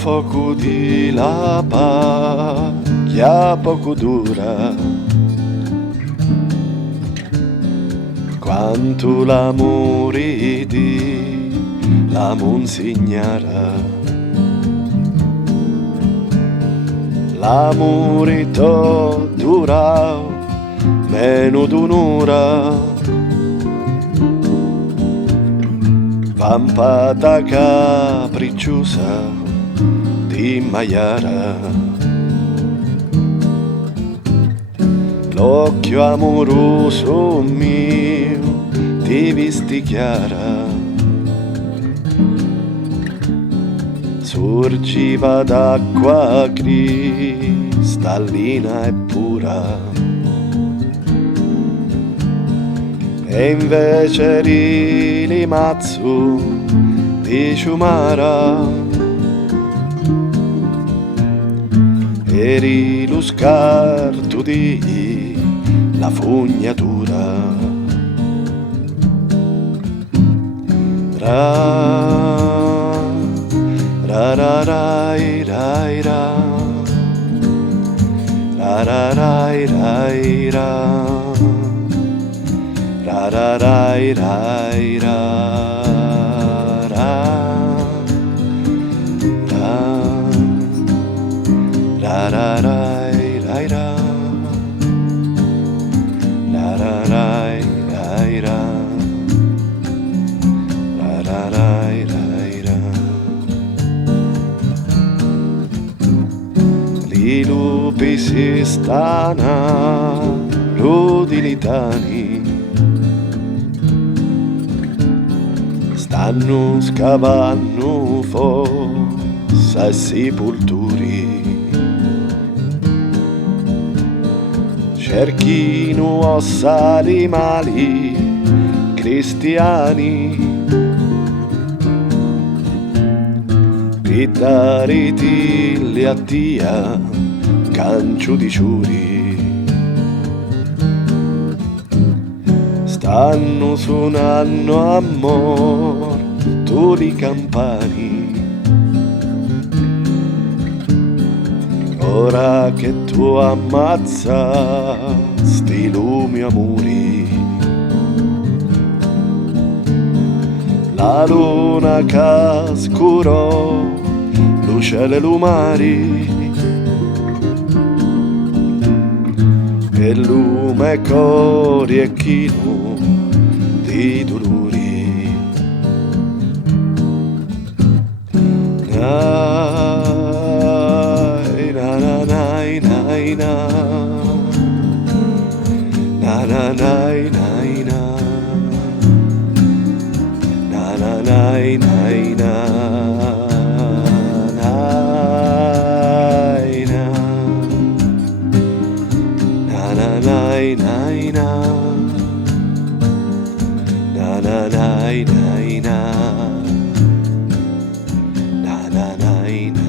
fuoco di lapa che a poco dura, quanto l'amore di la monsignara, l'amore to dura meno d'un'ora, vampata capricciosa di maiara, l'occhio amoroso mio ti visti chiara, sorgiva d'acqua cristallina e pura, e invece eri limazzo di ciumara, eri lo scarto di la fognatura. Ra, ra ra rai rai ra, ra ra rai rai ra, ra ra rai rai ra, ra ra ra ra rai rai ra, ra ra rai rai ra, ra ra rai rai ra. Li lupi si stana rodilitani, stanno scavando fossa e sepolturi, cerchino ossa animali cristiani, pittariti le attia cancio di ciuri, stanno suonando amor i campani, ora che tu ammazza sti lumi amori, la luna che scuro lo cielo e lo mare, e lume cori e chino di dolori. Nai na na nai nai na, na na nai nai na, na na nai nai na, nai na, na na nai nai na, na na nai nai na, na na nai.